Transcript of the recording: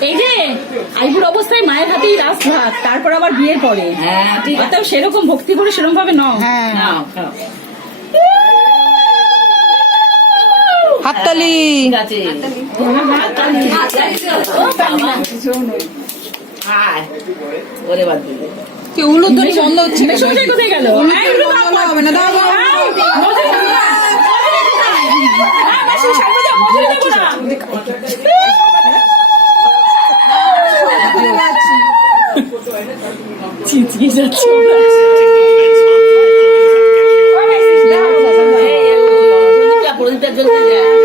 এই যে আইবুর অবস্থায় মায়ের হাতেই রাস ভাত তারপর আবার বিয়ের পরে। হ্যাঁ অর্থাৎ সেরকম ভক্তি করে সেরকম ভাবে নাও হ্যাঁ হাততালি। উলুধ্বনি বন্ধ হচ্ছে কোথায় গেল? হবে না। না। চিচিয়ে যাচ্ছে প্রদীপটা জ্বলতে যায়